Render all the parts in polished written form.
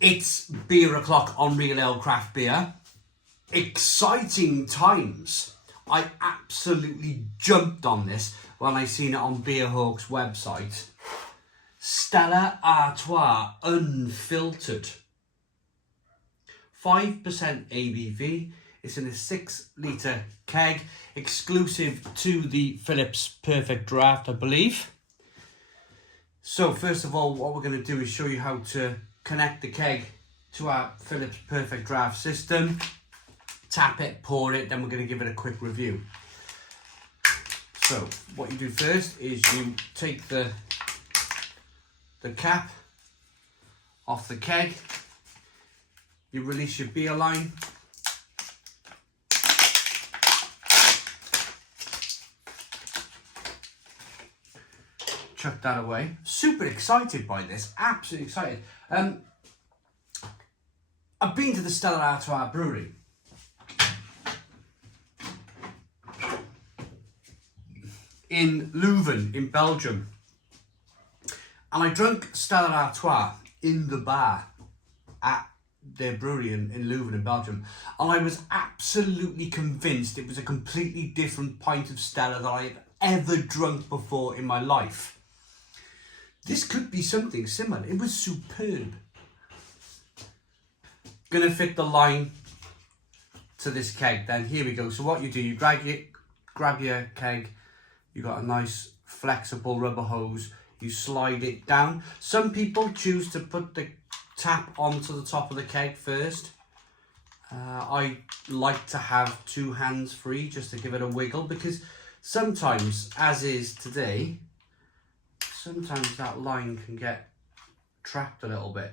It's beer o'clock on Real Ale Craft Beer. Exciting times. I absolutely jumped on this when I seen it on Beerhawk's website. Stella Artois Unfiltered. 5% ABV. It's in a 6 litre keg, exclusive to the Phillips Perfect Draft, I believe. So first of all, what we're going to do is show you how to connect the keg to our Phillips Perfect Draft system. Tap it, pour it, then we're going to give it a quick review. So what you do first is you take the cap off the keg, you release your beer line, chuck that away. Super excited by this, absolutely excited. I've been to the Stella Artois brewery. In Leuven, in Belgium. And I drank Stella Artois in the bar at their brewery in Leuven, in Belgium. And I was absolutely convinced it was a completely different pint of Stella that I had ever drunk before in my life. This could be something similar. It was superb. Gonna fit the line to this keg then. Here we go. So what you do, you grab your keg. You got a nice flexible rubber hose. You slide it down. Some people choose to put the tap onto the top of the keg first. I like to have two hands free just to give it a wiggle, because sometimes, as is today, sometimes that line can get trapped a little bit.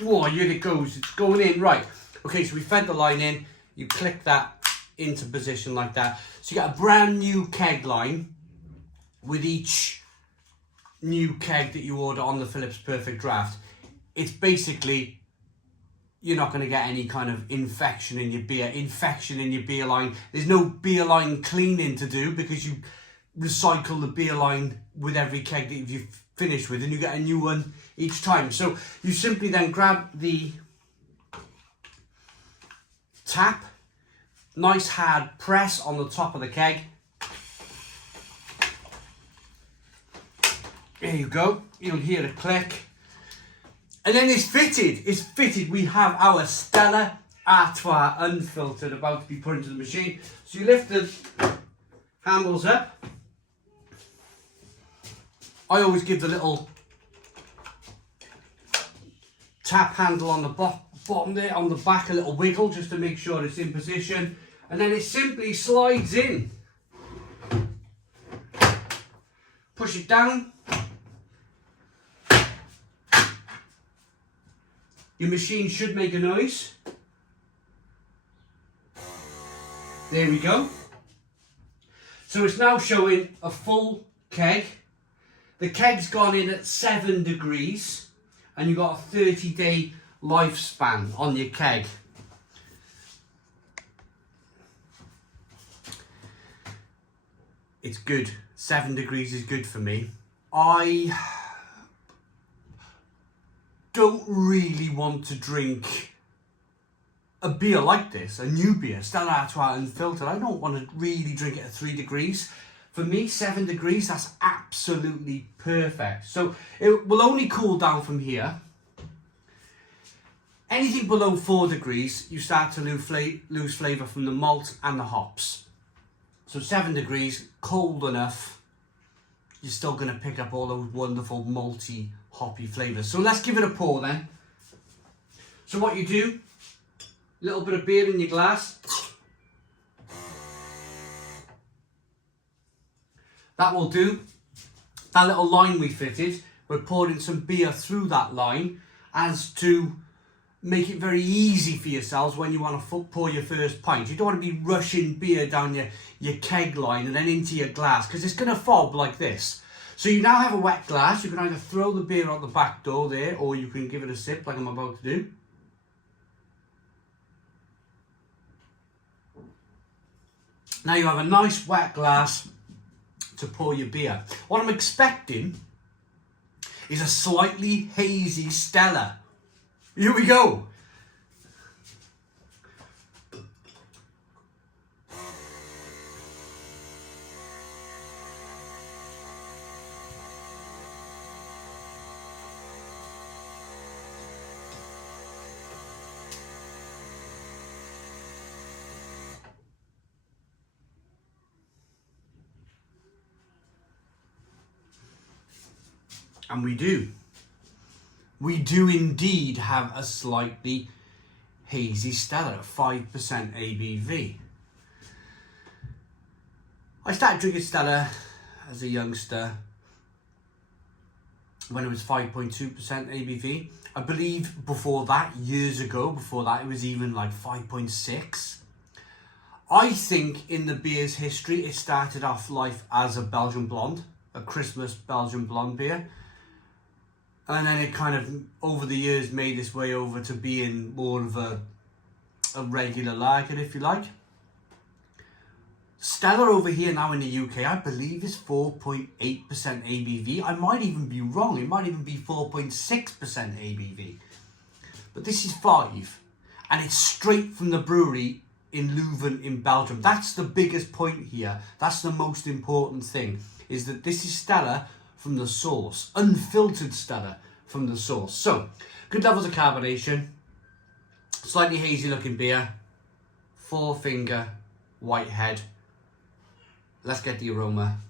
Whoa, here it goes. It's going in. Right. Okay, so we fed the line in. You click that into position like that. So you got a brand new keg line with each new keg that you order on the Phillips Perfect Draft. It's basically, you're not going to get any kind of infection in your beer line. There's no beer line cleaning to do, because you recycle the beer line with every keg that you've finished with, and you get a new one each time. So you simply then grab the tap, nice hard press on the top of the keg. There you go. You'll hear a click. And then it's fitted. We have our Stella Artois Unfiltered about to be put into the machine. So you lift the handles up. I always give the little tap handle on the bottom there, on the back, a little wiggle just to make sure it's in position, and then it simply slides in. Push it down. Your machine should make a noise. There we go. So it's now showing a full keg. The keg's gone in at 7 degrees, and you've got a 30-day lifespan on your keg. It's good. 7 degrees is good for me. I don't really want to drink a beer like this, a new beer, Stella Artois Unfiltered. I don't want to really drink it at 3 degrees. For me, 7 degrees, that's absolutely perfect. So it will only cool down from here. Anything below 4 degrees, you start to lose flavour from the malt and the hops. So 7 degrees, cold enough, you're still going to pick up all those wonderful malty, hoppy flavours. So let's give it a pour then. So what you do, a little bit of beer in your glass. That will do. That little line we fitted, we're pouring some beer through that line as to make it very easy for yourselves when you want to pour your first pint. You don't want to be rushing beer down your keg line and then into your glass, because it's going to fob like this. So you now have a wet glass. You can either throw the beer out the back door there, or you can give it a sip like I'm about to do. Now you have a nice wet glass to pour your beer. What I'm expecting is a slightly hazy Stella. Here we go. And we do. We do indeed have a slightly hazy Stella at 5% ABV. I started drinking Stella as a youngster when it was 5.2% ABV. I believe before that, years ago, before that, it was even like 5.6. I think in the beer's history, it started off life as a Belgian blonde, a Christmas Belgian blonde beer. And then it kind of, over the years, made its way over to being more of a regular lager, if you like. Stella over here now in the UK, I believe is 4.8% ABV. I might even be wrong. It might even be 4.6% ABV. But this is 5. And it's straight from the brewery in Leuven in Belgium. That's the biggest point here. That's the most important thing, is that this is Stella from the source, unfiltered Stella from the source. So, good levels of carbonation, slightly hazy looking beer, 4-finger, white head. Let's get the aroma.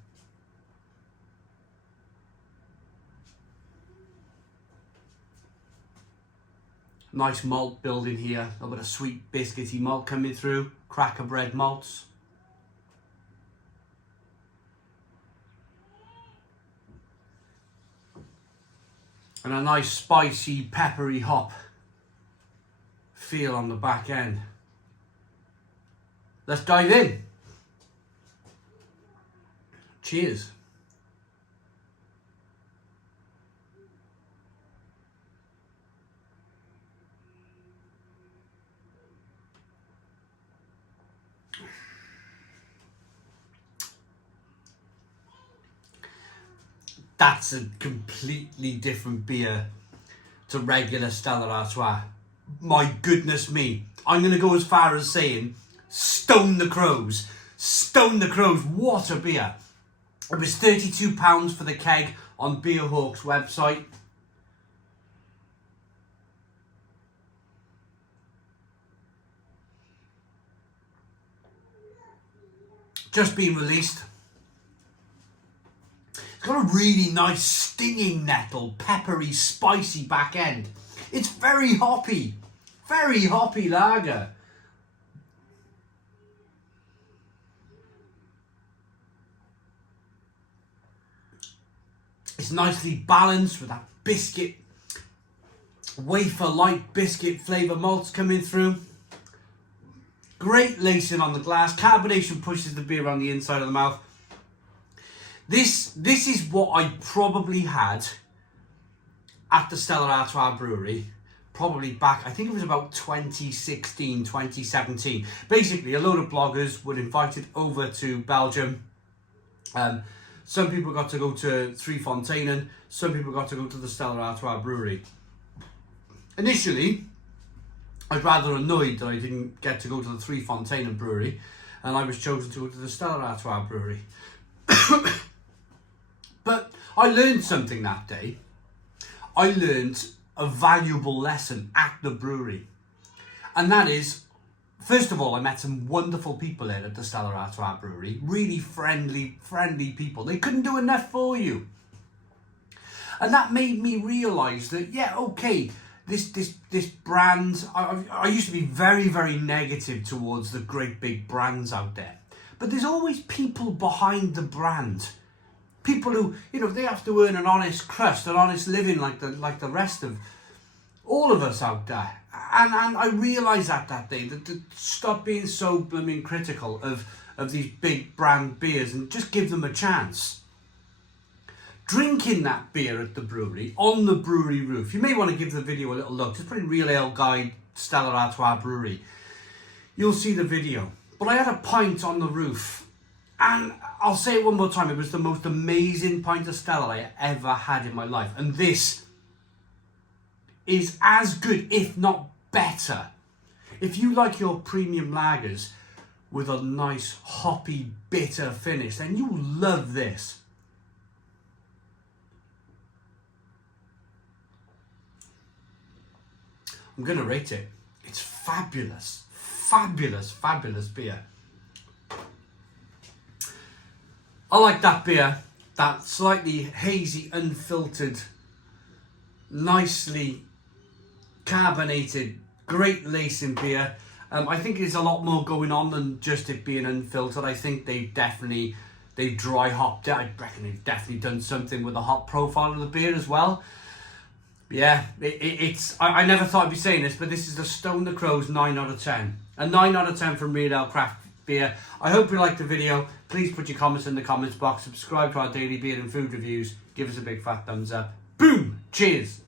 Nice malt building here, a little bit of sweet biscuity malt coming through, cracker bread malts. And a nice spicy, peppery hop feel on the back end. Let's dive in. Cheers. That's a completely different beer to regular Stella Artois. My goodness me. I'm going to go as far as saying, stone the crows. Stone the crows. What a beer. It was £32 for the keg on Beerhawk's website. Just been released. It's got a really nice stinging nettle, peppery, spicy back end. It's very hoppy lager. It's nicely balanced with that biscuit, wafer-like biscuit flavour malts coming through. Great lacing on the glass. Carbonation pushes the beer on the inside of the mouth. This is what I probably had at the Stella Artois brewery, probably back, I think it was about 2016, 2017. Basically, a load of bloggers were invited over to Belgium. Some people got to go to Three Fontainen, some people got to go to the Stella Artois brewery. Initially, I was rather annoyed that I didn't get to go to the Three Fontainen brewery, and I was chosen to go to the Stella Artois brewery. But I learned something that day. I learned a valuable lesson at the brewery. And that is, first of all, I met some wonderful people there at the Stella Artois brewery. Really friendly people. They couldn't do enough for you. And that made me realise that, yeah, okay, this brand, I used to be very, very negative towards the great big brands out there. But there's always people behind the brand. People who, they have to earn an honest crust, an honest living like the rest of all of us out there. And I realised that day, that to stop being so blooming critical of these big brand beers and just give them a chance. Drinking that beer at the brewery, on the brewery roof, you may want to give the video a little look. Just put in Real Ale Guide Stella Artois Brewery. You'll see the video. But I had a pint on the roof, And I'll say it one more time, it was the most amazing pint of Stella I ever had in my life. And this is as good, if not better. If you like your premium lagers with a nice hoppy, bitter finish, then you'll love this. I'm going to rate it. It's fabulous, fabulous, fabulous beer. I like that beer, that slightly hazy, unfiltered, nicely carbonated, great lacing beer. I think there's a lot more going on than just it being unfiltered. I think they've dry hopped it. I reckon they've definitely done something with the hop profile of the beer as well. Yeah, I never thought I'd be saying this, but this is the Stone the Crow's 9 out of 10. A 9 out of 10 from Real Ale Craft Beer. I hope you liked the video. Please put your comments in the comments box. Subscribe to our daily beer and food reviews. Give us a big fat thumbs up. Boom! Cheers!